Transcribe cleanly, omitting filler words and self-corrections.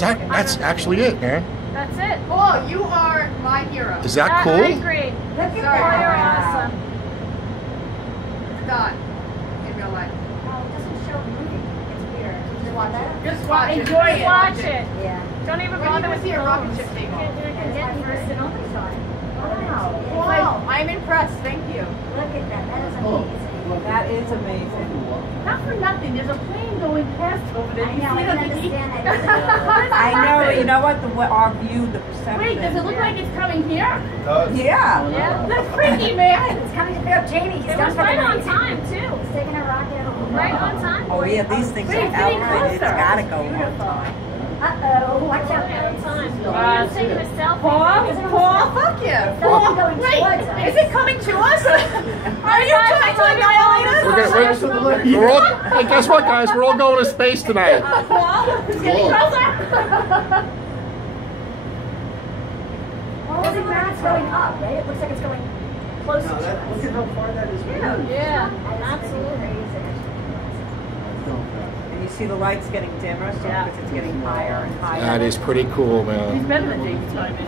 That's actually it, man. That's it. Oh, you are my hero. Is that cool? I agree. Sorry, you're awesome. It's not in real life. Oh, it doesn't show moving. It's weird. Just watch it. Just watch it. Enjoy it. Watch it. Yeah. Don't even When bother you with see a the rocket phones. ship take off. That's my first and only time. Wow. Wow, I'm impressed. Thank you. Look at that. That is amazing. That is amazing. Not for nothing. There's a plane going past over there. I You know. see I that? can understand that. I know. You know what? Our view, the perception. Wait, does it look like it's coming here? Yeah. Yeah. That's freaky, man. It's coming to pick up Jamie. He's It done was for the right on night. time, too. He's taking a rocket home. Right on time. Oh yeah, these things Wait, are it's getting outfitted. It's closer. got to go on time. Uh-oh. Watch out. Right on time. He's taking a selfie. Paul, fuck you. It's not going Wait, towards us. is it coming to us? Are you trying to annihilate us? We're all, hey, guess what, guys? We're all going to space tonight. Paul, it's getting closer. There's a grass going up, right? It looks like it's going closer to us. Look at how far that is. Yeah, Absolutely crazy. And you see the lights getting dimmer, so because it's getting higher and higher. That is pretty cool, man. He's better than James Simon.